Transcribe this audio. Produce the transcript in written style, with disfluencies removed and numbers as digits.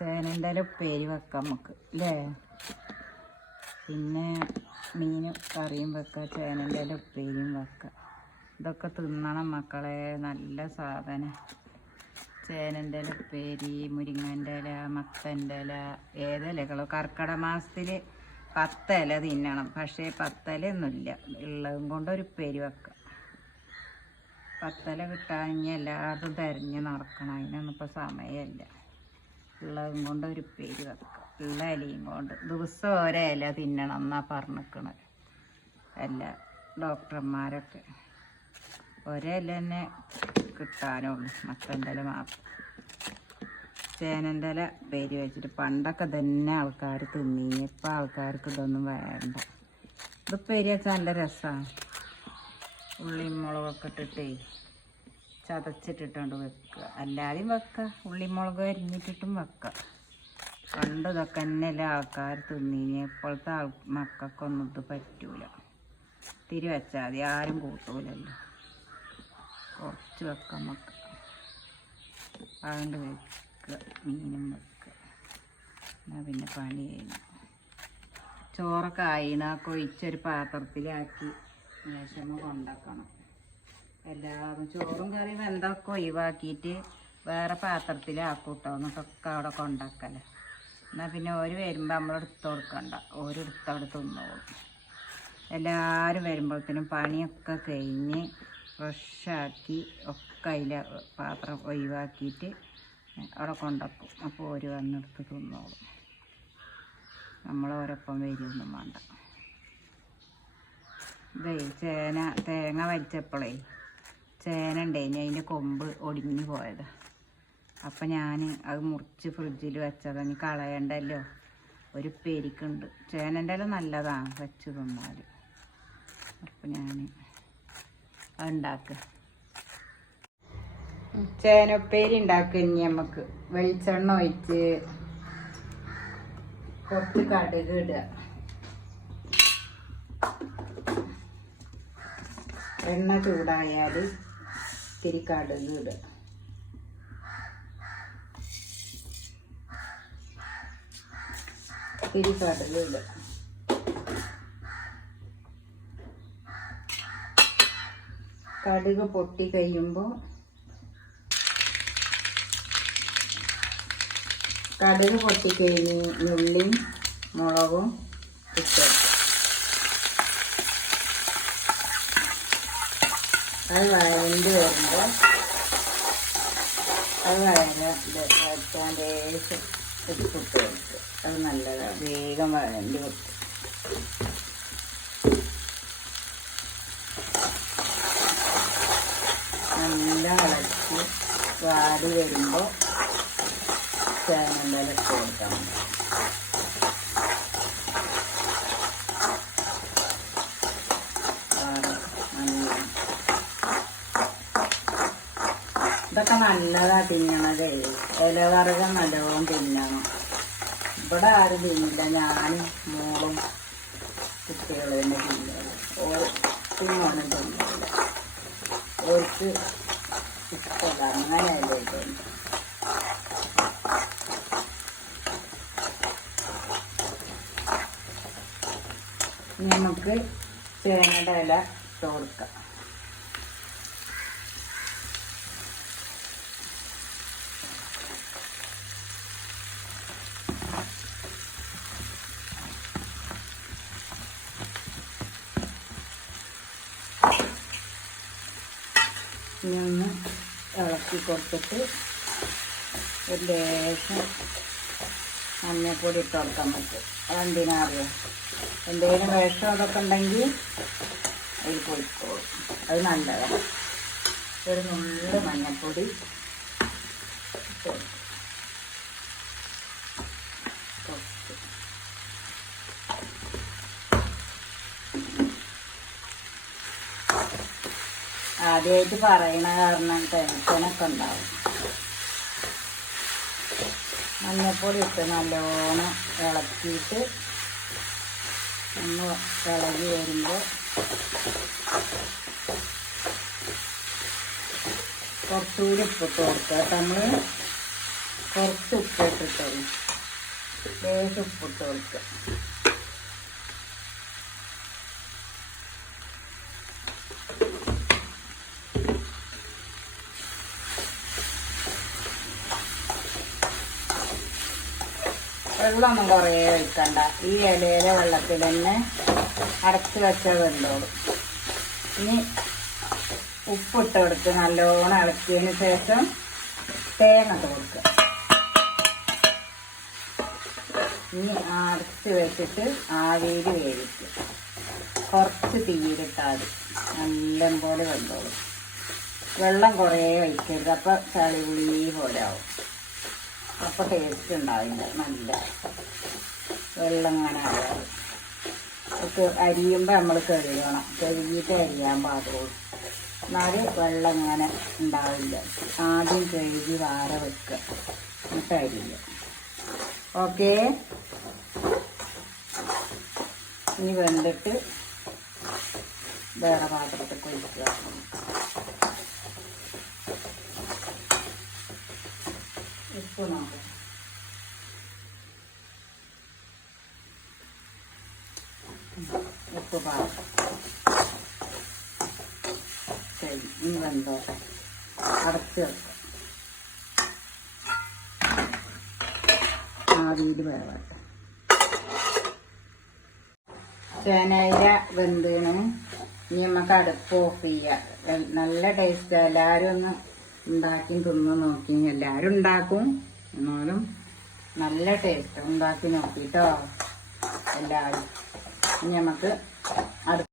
ചേനൻ്റെ ഉപ്പേരി വെക്കാം നമുക്ക് അല്ലേ. പിന്നെ മീൻ കറിയും വെക്കാം, ചേനൻ്റെ ഉപ്പേരിയും വെക്കാം. ഇതൊക്കെ തിന്നണം മക്കളെ, നല്ല സാധനം. ചേനൻ്റെ ഉപ്പേരി, മുരിങ്ങൻ്റെ ഇല, മത്തൻ്റെ ഇല, ഏതിലകളോ. കർക്കിടക മാസത്തിൽ 10 ഇല തിന്നണം, പക്ഷേ 10 ഇലയൊന്നുമില്ല. ഉള്ളതും കൊണ്ട് ഒരു ഉപ്പേരി വെക്കാം. 10 ഇല കിട്ടാമെങ്കിൽ എല്ലായിടത്തും തിരഞ്ഞ് നടക്കണം, അതിനൊന്നും ഇപ്പോൾ സമയമില്ല. ഉള്ളതും കൊണ്ട് ഒരു ഉപ്പേരി വെക്കാം. ഉള്ള ഇലയും കൊണ്ട് ദിവസം ഓരോ ഇല തിന്നണം എന്നാണ് പറഞ്ഞിരിക്കണത് എല്ലാ ഡോക്ടർമാരൊക്കെ. ഒരേ ഇല തന്നെ കിട്ടാനുള്ളൂ, മത്തൻ്റെ ഇല മാത്രം. ചേനൻ്റെ ഇല ഉപ്പേരി വെച്ചിട്ട് പണ്ടൊക്കെ തന്നെ ആൾക്കാർ തിന്നീനി. ഇപ്പം ആൾക്കാർക്ക് ഇതൊന്നും വേണ്ട. ഇത് ഉപ്പേരി വെച്ചാൽ നല്ല രസമാണ്. ഉള്ളിയും മുളകൊക്കെ ഇട്ടിട്ടേ ചതച്ചിട്ടിട്ടുണ്ട് വെക്കുക. എല്ലാവരും വെക്കുക, ഉള്ളിമുളക് അരിഞ്ഞിട്ടിട്ടും വെക്കുക. പണ്ട് ഇതൊക്കെ തന്നെയല്ലേ ആൾക്കാർ തിന്നീനി. ഇപ്പോഴത്തെ മക്കൾക്കൊന്നും ഇത് പറ്റൂല. തിരി വെച്ചാൽ മതി, ആരും കൂട്ടൂലല്ലോ. കുറച്ച് വെക്കാം നമുക്ക്. അതുകൊണ്ട് വെക്കുക, മീനും വെക്കുക. എന്നാൽ പിന്നെ പണി കഴിഞ്ഞു. ചോറൊക്കെ ആയിണൊക്കെ ഒഴിച്ചൊരു പാത്രത്തിലാക്കി മേശമ്മ കൊണ്ടാക്കണം. എല്ലാവരും ചോറും കറിയും എന്തൊക്കെ ഒഴിവാക്കിയിട്ട് വേറെ പാത്രത്തിലാക്കൂട്ടോ. എന്നിട്ടൊക്കെ അവിടെ കൊണ്ടാക്കല. എന്നാൽ പിന്നെ ഓര് വരുമ്പോൾ നമ്മളെടുത്ത് കൊടുക്കണ്ട, ഓരെടുത്തവിടെ തിന്നോളും. എല്ലാവരും വരുമ്പോഴത്തേനും പണിയൊക്കെ കഴിഞ്ഞ് ഫ്രഷാക്കി ഒക്കെ അതിൽ പാത്രം ഒഴിവാക്കിയിട്ട് അവിടെ കൊണ്ടാക്കും. അപ്പോൾ ഓര് വന്നെടുത്ത് തിന്നോളും. നമ്മളോരൊപ്പം വരുമൊന്നും വേണ്ട. ഇതേ തേങ്ങ വലിച്ചപ്പോഴേ ചേന ഉണ്ടായിന്, അതിൻ്റെ കൊമ്പ് ഒടിഞ്ഞു പോയത്. അപ്പം ഞാൻ അത് മുറിച്ച് ഫ്രിഡ്ജിൽ വെച്ചതാണ്. കളയണ്ടല്ലോ, ഒരു ഉപ്പേരിക്കുണ്ട്. ചേനൻ്റെ എല്ലാം നല്ലതാണ് വെച്ച് തിന്നാൽ. അപ്പം ഞാൻ അതുണ്ടാക്കുക. ചേന ഉപ്പേരി ഉണ്ടാക്കുക. ഇനി നമുക്ക് വെളിച്ചെണ്ണ ഒഴിച്ച് കുറച്ച് കടുക് ഇടുക. എണ്ണ ചൂടായാൽ ഇത്തിരി കടുക് ഇടുക. ഇത്തിരി കടുക് ഇടുക. കടുക് പൊട്ടി കഴിയുമ്പോൾ ഉള്ളിയും മുളകും ഇട്ട് അത് വഴണ്ടി വരുമ്പോൾ അത് വഴറ്റാൻ ലേശം ഉപ്പിട്ട് കൊടുത്ത് അത് നല്ലതാണ്. വേഗം വഴണ്ടി കൊടുത്ത് നല്ല ഇളക്കി വാടി വരുമ്പോൾ ചേനൻ്റെ ഇട്ട് കൊടുക്കാൻ മതി. ഇതൊക്കെ നല്ലതാ തിന്നണത്. ഇലവർഗം നല്ലോണം തിന്നണം. ഇവിടെ ആരും തിന്നില്ല, ഞാനും മോളും കുട്ടികളും തന്നെ തിന്നുള്ളൂ. തിന്നോണം തിന്നില്ല, ഓർക്ക് ഇഷ്ടമല്ല. അങ്ങനെ ഇലയിട്ടുണ്ട്. നമുക്ക് ചേനയുടെ ഇല ഇട്ട് കൊടുക്കാം. ഇനി ഒന്ന് ഇളക്കി കൊടുത്തിട്ട് ഒരു ലേശം മഞ്ഞപ്പൊടി ഇട്ട് കൊടുക്കാൻ പറ്റും. അതെന്തിനാ അറിയാം, എന്തെങ്കിലും വിഷം അതൊക്കെ ഉണ്ടെങ്കിൽ അതിൽ പൊടിക്കോളും. അത് നല്ലതാണ്. ഒരു നുള്ളു മഞ്ഞപ്പൊടി കൊടുക്കും. ആദ്യമായിട്ട് പറയണ കാരണം ടെൻഷനൊക്കെ ഉണ്ടാവും. മഞ്ഞപ്പൊടി ഇട്ട് നല്ലോണം ഇളക്കിയിട്ട് ഒന്ന് ഇളകി വരുമ്പോൾ കുറച്ചുകൂടി ഉപ്പിട്ട് കൊടുക്കുക. നമ്മൾ കുറച്ച് ഉപ്പിട്ടിട്ടേ ലേശം ഉപ്പിട്ട് കൊടുക്കുക. വെള്ളമൊന്നും കുറേ ഒഴിക്കണ്ട. ഈ ഇലയിലെ വെള്ളത്തിൽ തന്നെ അടച്ച് വെച്ചാൽ വെന്തോളും. ഇനി ഉപ്പിട്ട് കൊടുത്ത് നല്ലോണം ഇളക്കിയതിന് ശേഷം തേങ്ങ ഇട്ട് കൊടുക്കുക. ഇനി അടച്ച് വെച്ചിട്ട് ആവിയിൽ വേവിക്കുക. കുറച്ച് തീയിലിട്ടാൽ നല്ലപോലെ വെന്തോളും. വെള്ളം കുറേ ഒഴിക്കരുത്, അപ്പം ചളിപുളി പോലെ ആവും. അപ്പോൾ ടേസ്റ്റ് ഉണ്ടാവില്ല. നല്ല വെള്ളം ഇങ്ങനെ ആയാൽ അരിയുമ്പോൾ നമ്മൾ കഴുകണം. കഴുകിയിട്ട് അരിയാൻ പാടുള്ളൂ. എന്നാൽ വെള്ളം ഇങ്ങനെ ഉണ്ടാവില്ല. ആദ്യം കഴുകി വാര വെക്കുക, എന്നിട്ട് അരിയുക. ഓക്കേ. ഇനി വെന്തിട്ട് വേറെ പാത്രത്തിൽ ഒഴിക്കുക. ഉപ്പ് നോക്കാം. ഉപ്പ് പാകം. ശരി, ഇനി വെന്തോട്ടെ. അടച്ച് വെക്കാം. ആവിയിൽ വേവട്ടെ. ചേനയില വെന്തിന് ഇനി നമുക്ക് അടുപ്പ് ഓഫ് ചെയ്യാം. നല്ല ടേസ്റ്റ്. എല്ലാവരും ഒന്ന് ഉണ്ടാക്കി തിന്ന് നോക്കി. എല്ലാവരും ഉണ്ടാക്കും, എന്നാലും നല്ല ടേസ്റ്റ്. ഉണ്ടാക്കി നോക്കിട്ടോ എല്ലാവരും. ഇനി നമുക്ക് അടുപ്പ്